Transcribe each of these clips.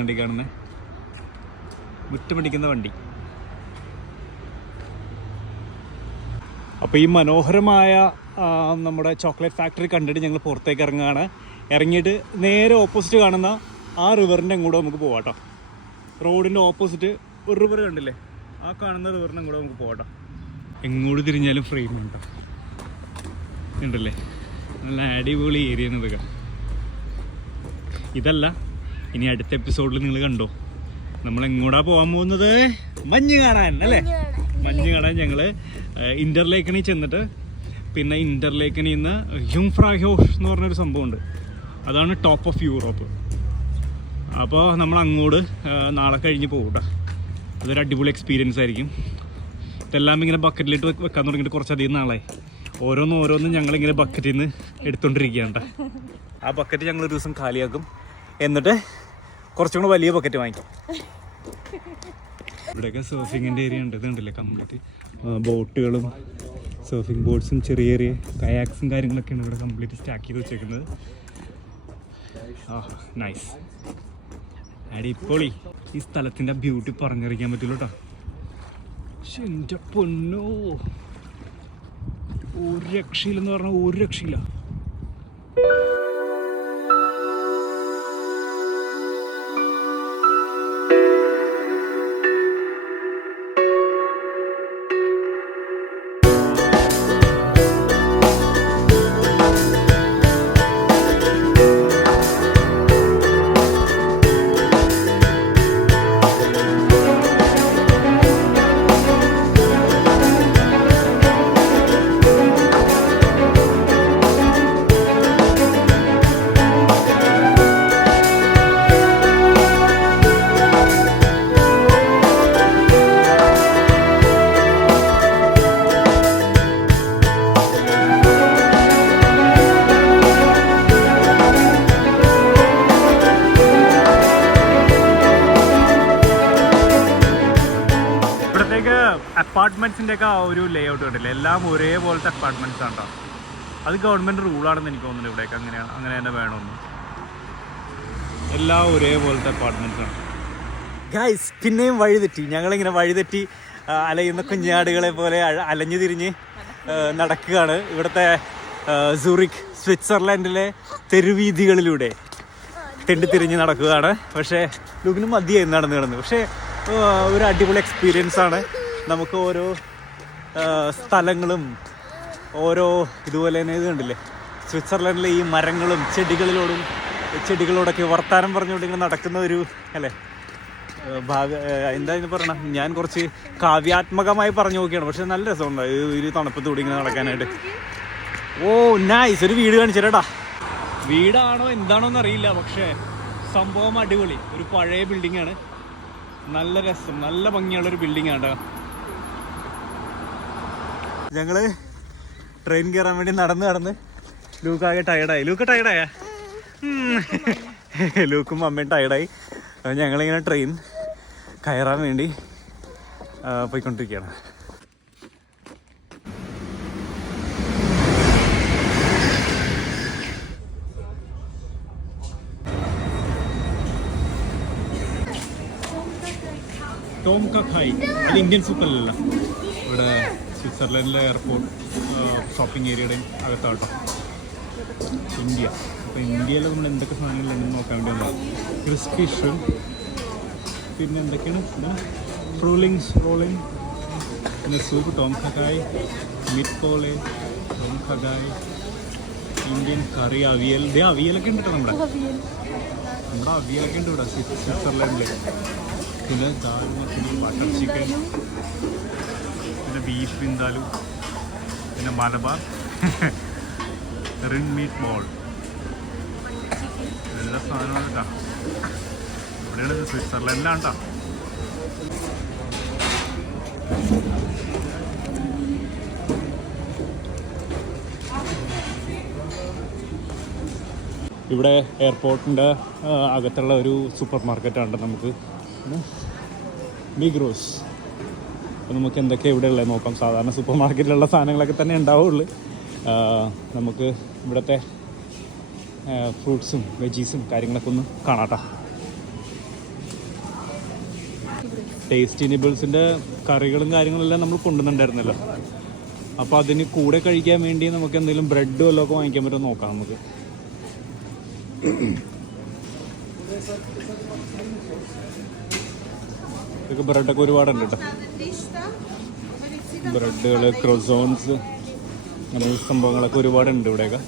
വണ്ടി കാണുന്നത്, മുറ്റുപിടിക്കുന്ന വണ്ടി. അപ്പോൾ ഈ മനോഹരമായ നമ്മുടെ ചോക്ലേറ്റ് ഫാക്ടറി കണ്ടിട്ട് ഞങ്ങൾ പുറത്തേക്ക് ഇറങ്ങുകയാണ്. ഇറങ്ങിയിട്ട് നേരെ ഓപ്പോസിറ്റ് കാണുന്ന ആ റിവറിൻ്റെ അങ്ങോട്ട് നമുക്ക് പോകാം കേട്ടോ. റോഡിൻ്റെ ഓപ്പോസിറ്റ് ഒരു റിവർ കണ്ടില്ലേ, ആ കാണുന്ന റിവറിൻ്റെ അങ്ങോട്ട് നമുക്ക് പോകാം കേട്ടോ. എങ്ങോട്ട് തിരിഞ്ഞാലും ഫ്രെയിം ഉണ്ടോ ഉണ്ടല്ലേ, നല്ല അടിപൊളി ഏരിയ ഇതൊക്കെ. ഇതല്ല, ഇനി അടുത്ത എപ്പിസോഡിൽ നിങ്ങൾ കണ്ടോ നമ്മൾ എങ്ങോട്ടാ പോകാൻ പോകുന്നത്? മഞ്ഞ് കാണാൻ അല്ലേ. മഞ്ഞ് കാണാൻ ഞങ്ങൾ ഇൻ്റർലേക്കണിൽ ചെന്നിട്ട് പിന്നെ ഇൻ്റർലേക്കണിൽ നിന്ന് യുംഫ്രാഹ്യോഷ് എന്ന് പറഞ്ഞൊരു സംഭവമുണ്ട്, അതാണ് ടോപ്പ് ഓഫ് യൂറോപ്പ്. അപ്പോൾ നമ്മൾ അങ്ങോട്ട് നാളെ കഴിഞ്ഞ് പോകും കേട്ടോ. അതൊരു അടിപൊളി എക്സ്പീരിയൻസ് ആയിരിക്കും. ഇതെല്ലാം ഇങ്ങനെ ബക്കറ്റിലിട്ട് വെക്കാൻ തുടങ്ങിയിട്ട് കുറച്ചധികം നാളായി. ഓരോന്നും ഞങ്ങളിങ്ങനെ ബക്കറ്റിൽ നിന്ന് എടുത്തുകൊണ്ടിരിക്കുകയാണ് കേട്ടോ. ആ ബക്കറ്റ് ഞങ്ങൾ ഒരു ദിവസം കാലിയാക്കും, എന്നിട്ട് കുറച്ചും കൂടെ വലിയ ബക്കറ്റ് വാങ്ങിക്കും. ഇവിടെയൊക്കെ സർഫിങ്ങിൻ്റെ ഏരിയ ഉണ്ട്. ഇതുണ്ടല്ലേ കംപ്ലീറ്റ് ബോട്ടുകളും സർഫിംഗ് ബോർഡ്സും ചെറിയ ചെറിയ കയാക്സും കാര്യങ്ങളൊക്കെയാണ് ഇവിടെ കംപ്ലീറ്റ് സ്റ്റാക്ക് ചെയ്ത് വെച്ചേക്കുന്നത്. നൈസ്, അടിപൊളി. ഈ സ്ഥലത്തിൻ്റെ ബ്യൂട്ടി പറഞ്ഞറിയിക്കാൻ പറ്റില്ല കേട്ടോ. പക്ഷെ എൻ്റെ പൊന്നോ, ഒരു രക്ഷയില്ലെന്ന് പറഞ്ഞാൽ ഒരു രക്ഷയില്ല. അപ്പാർട്ട്മെൻറ്റ്സിൻ്റെ ഒക്കെ ആ ഒരു ലേ ഔട്ട് കണ്ടില്ല, എല്ലാം ഒരേപോലത്തെ അപ്പാർട്ട്മെൻറ്റ്സ് ആണ് കേട്ടോ. അത് ഗവൺമെൻറ് റൂളാണെന്ന് എനിക്ക് തോന്നുന്നു. ഇവിടേക്ക് അങ്ങനെ തന്നെ വേണമെന്ന്, എല്ലാം ഒരേപോലത്തെ അപ്പാർട്ട്മെൻറ്റ്സ് ആണ്. ഗൈസ്, പിന്നെയും വഴിതെറ്റി. ഞങ്ങളിങ്ങനെ വഴിതെറ്റി അലയുന്ന കുഞ്ഞാടുകളെ പോലെ അലഞ്ഞു തിരിഞ്ഞ് നടക്കുകയാണ് ഇവിടുത്തെ സൂറിക് സ്വിറ്റ്സർലൻഡിലെ തെരുവീഥികളിലൂടെ തെണ്ടിത്തിരിഞ്ഞ് നടക്കുകയാണ്. പക്ഷേ ലുക്കിന് മതിയായി നടന്ന് പക്ഷേ ഒരു അടിപൊളി എക്സ്പീരിയൻസ് ആണ്. നമുക്ക് ഓരോ സ്ഥലങ്ങളും ഓരോ ഇതുപോലെ തന്നെ ഇത് കണ്ടില്ലേ, സ്വിറ്റ്സർലൻഡിലെ ഈ മരങ്ങളും ചെടികളോടൊക്കെ വർത്താനം പറഞ്ഞുകൊണ്ട് ഇങ്ങനെ നടക്കുന്ന ഒരു അല്ലേ എന്താ പറയണം, ഞാൻ കുറച്ച് കാവ്യാത്മകമായി പറഞ്ഞു നോക്കിയാണ്. പക്ഷെ നല്ല രസമുണ്ട് ഒരു തണുപ്പത്തൂടി ഇങ്ങനെ നടക്കാനായിട്ട്. ഓ നൈസ്, ഒരു വീട് കാണിച്ചേട്ടാ. വീടാണോ എന്താണോ എന്നറിയില്ല, പക്ഷേ സംഭവം അടിപൊളി. ഒരു പഴയ ബിൽഡിംഗ് ആണ്, നല്ല രസം, നല്ല ഭംഗിയുള്ളൊരു ബിൽഡിംഗ് ആണ്. ഞങ്ങള് ട്രെയിൻ കയറാൻ വേണ്ടി നടന്ന് ലൂക്കാകെ ടയർഡായി. ടയർഡായ ലൂക്കും അമ്മയും ടയർഡായി. ഞങ്ങളിങ്ങനെ ട്രെയിൻ കയറാൻ വേണ്ടി പോയിക്കൊണ്ടിരിക്കുകയാണ്. ടോം കാ ഖായ്, അത് ഇന്ത്യൻ സൂപ്പറല്ല, ഇവിടെ സ്വിറ്റ്സർലൻഡിലെ എയർപോർട്ട് ഷോപ്പിംഗ് ഏരിയയുടെയും അകത്താട്ടോ ഇന്ത്യ. അപ്പോൾ ഇന്ത്യയിൽ നമ്മൾ എന്തൊക്കെ സാധനങ്ങളുണ്ടെന്ന് നോക്കാൻ വേണ്ടി വന്നത്. ക്രിസ്പി ഷ്രിംപ്, പിന്നെ എന്തൊക്കെയാണ് റോളിങ്, പിന്നെ സൂപ്പ്, ടോം കാ ഖായ്, മീറ്റ് പോളെ, ടോം കാ ഖായ്, ഇന്ത്യൻ കറി, അവിയൽ. അവിയലൊക്കെ ഉണ്ട് കേട്ടോ, നമ്മുടെ അവിയലൊക്കെ ഉണ്ട് ഇവിടെ സ്വിറ്റ്സർലൻഡിൽ. പിന്നെ ദാൽ മഖനി, ബട്ടർ ചിക്കൻ, പിന്നെ ബീഫ് വിന്താലു, പിന്നെ മലബാർ റിൻ മീറ്റ് ബോൾ, എല്ലാ സാധനമാണ് കേട്ടോ. ഇവിടെയാണ് സ്വിറ്റ്സർലൻഡിലാണ് കേട്ടോ. ഇവിടെ എയർപോർട്ടിൻ്റെ അകത്തുള്ള ഒരു സൂപ്പർ മാർക്കറ്റാണ് നമുക്ക് മിഗ്രോസ്. അപ്പോൾ നമുക്ക് എന്തൊക്കെയാണ് ഇവിടെ ഉള്ളത് നോക്കാം. സാധാരണ സൂപ്പർ മാർക്കറ്റിലുള്ള സാധനങ്ങളൊക്കെ തന്നെ ഉണ്ടാവുള്ളൂ. നമുക്ക് ഇവിടുത്തെ ഫ്രൂട്ട്സും വെജീസും കാര്യങ്ങളൊക്കെ ഒന്ന് കാണാട്ടോ. ടേസ്റ്റി നിബിൾസിൻ്റെ കറികളും കാര്യങ്ങളെല്ലാം നമ്മൾ കൊണ്ടുവന്നിട്ടുണ്ടായിരുന്നല്ലോ. അപ്പോൾ അതിന് കൂടെ കഴിക്കാൻ വേണ്ടി നമുക്ക് എന്തെങ്കിലും ബ്രെഡ് വല്ലതൊക്കെ വാങ്ങിക്കാൻ പറ്റുമോ നോക്കാം നമുക്ക്. ഇതൊക്കെ ബ്രെഡൊക്കെ ഒരുപാടുണ്ട് കേട്ടോ. ബ്രെഡുകൾ, ക്രോസോൺസ്, അങ്ങനെ സംഭവങ്ങളൊക്കെ ഒരുപാടുണ്ട് ഇവിടെയൊക്കെ.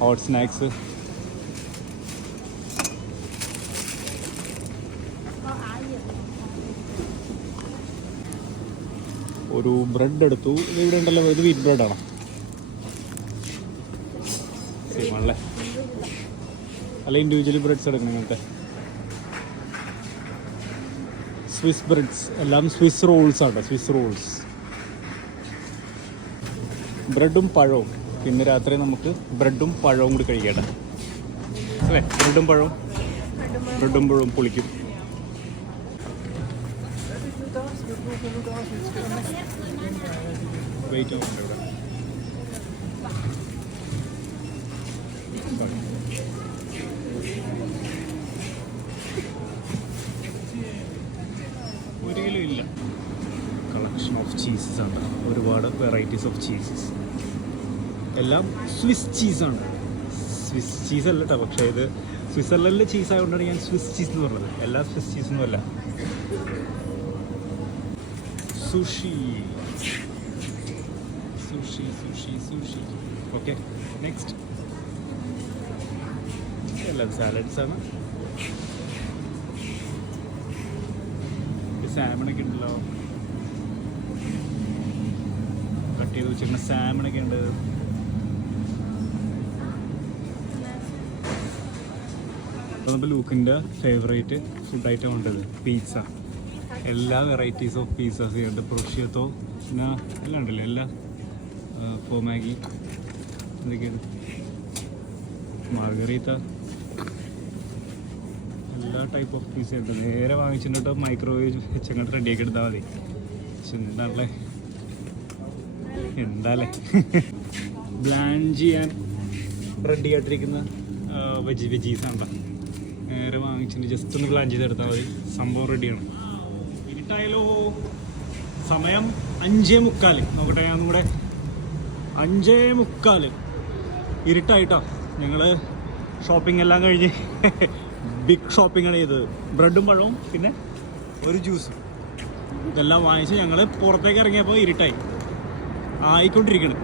Hot snacks. ഒരു ബ്രെഡ് എടുത്തു. ഇത് ഇവിടെ ഉണ്ടല്ലോ, ഇത് വീറ്റ് ബ്രെഡാണോ? സെയിം ആണല്ലേ? അല്ല ഇൻഡിവിജ്വലി ബ്രെഡ്സ് എടുക്കണം ഇങ്ങനത്തെ. സ്വിസ് ബ്രെഡ്സ് എല്ലാം സ്വിസ് റോൾസ് ആണ്. സ്വിസ് റോൾസ്, ബ്രെഡും പഴവും. പിന്നെ രാത്രി നമുക്ക് ബ്രെഡും പഴവും കൂടി കഴിക്കട്ടെ അല്ലേ? ബ്രെഡും പഴവും പൊളിക്കും. വെയിറ്റ് ആവുന്നുണ്ട് ഇവിടെ. ഒരു കിലോ ഇല്ല. കളക്ഷൻ ഓഫ് ചീസസ് ആണ്, ഒരുപാട് വെറൈറ്റീസ് ഓഫ് ചീസസ്. എല്ലാം സ്വിസ് ചീസാണ്. സ്വിസ് ചീസ് അല്ല കേട്ടോ, പക്ഷേ ഇത് സ്വിറ്റ്സർലൻഡിലെ ചീസ് ആയതുകൊണ്ടാണ് ഞാൻ സ്വിസ് ചീസ് എന്ന് പറഞ്ഞത്. എല്ലാ സ്വിസ് ചീസൊന്നും അല്ല. സുഷി. Okay, next. എല്ലാം സാലഡ്സ് ആണ്. സാമണൊക്കെ ഉണ്ടല്ലോ, കട്ട് ചെയ്ത് വെച്ചിരിക്കുന്ന സാമണൊക്കെ ഉണ്ട്. അപ്പോൾ നമ്മൾ ലൂക്കിൻ്റെ ഫേവറേറ്റ് ഫുഡ് ഐറ്റം ഉണ്ടത് പിസ്സ. എല്ലാ വെറൈറ്റീസ് ഓഫ് പിസ്സാസ് ഉണ്ട്. പ്രൊഷ്യത്തോ പിന്നെ എല്ലാം ഉണ്ടല്ലോ, എല്ലാ മാഗി എന്തൊക്കെയാണ്, മാർഗരീത്ത, എല്ലാ ടൈപ്പ് ഓഫ് പിസ്സ ഉണ്ട്. നേരെ വാങ്ങിച്ചിട്ട് മൈക്രോവേവ് വെച്ചങ്ങോട്ട് റെഡിയാക്കി എടുത്താൽ മതി. പക്ഷെ എന്താല്ലേ ബ്ലാൻഡ് ചെയ്യാൻ റെഡി ആയിട്ടിരിക്കുന്ന വെജീസാണ്. നേരെ വാങ്ങിച്ചിട്ട് ജസ്റ്റ് ഒന്ന് പ്ലാൻ ചെയ്തെടുത്താൽ മതി, സംഭവം റെഡിയാണ്. ഇരുട്ടായാലോ? സമയം 5:45. നോക്കട്ടെ, ഞാൻ കൂടെ 5:45 ഇരുട്ടായിട്ടോ. ഞങ്ങൾ ഷോപ്പിംഗ് എല്ലാം കഴിഞ്ഞ് ബിഗ് ഷോപ്പിംഗാണ് ചെയ്തത്. ബ്രെഡും പഴവും പിന്നെ ഒരു ജ്യൂസും ഇതെല്ലാം വാങ്ങിച്ച് ഞങ്ങൾ പുറത്തേക്ക് ഇറങ്ങിയപ്പോൾ ഇരുട്ടായി. ആയിക്കൊണ്ടിരിക്കണ്.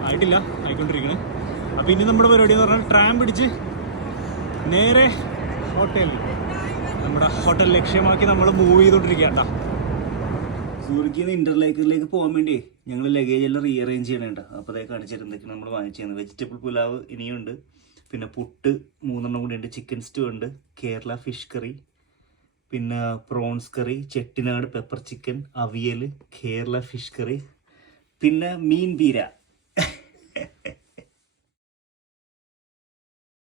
അപ്പോൾ ഇനി നമ്മുടെ പരിപാടി എന്ന് പറഞ്ഞാൽ ട്രാം പിടിച്ച് നേരെ നമ്മുടെ ഹോട്ടൽ ലക്ഷ്യമാക്കി നമ്മൾ മൂവ് ചെയ്തോണ്ടിരിക്കുക. സൂറിക്കിൽ നിന്ന് ഇന്റർലേക്കറിലേക്ക് പോകാൻ വേണ്ടി ഞങ്ങൾ ലഗേജ് എല്ലാം റീഅറേഞ്ച് ചെയ്യണേണ്ട. അപ്പോൾ അതേ കാണിച്ചിട്ട് എന്തൊക്കെയാണ് നമ്മൾ വാങ്ങിച്ചത്. വെജിറ്റബിൾ പുലാവ് ഇനിയുണ്ട്, പിന്നെ പുട്ട് 3 കൂടി ഉണ്ട്, ചിക്കൻ സ്റ്റൂ ഉണ്ട്, കേരള ഫിഷ് കറി, പിന്നെ prawns curry, Chettinad pepper chicken, avial, Kerala fish curry, പിന്നെ മീൻ പീര.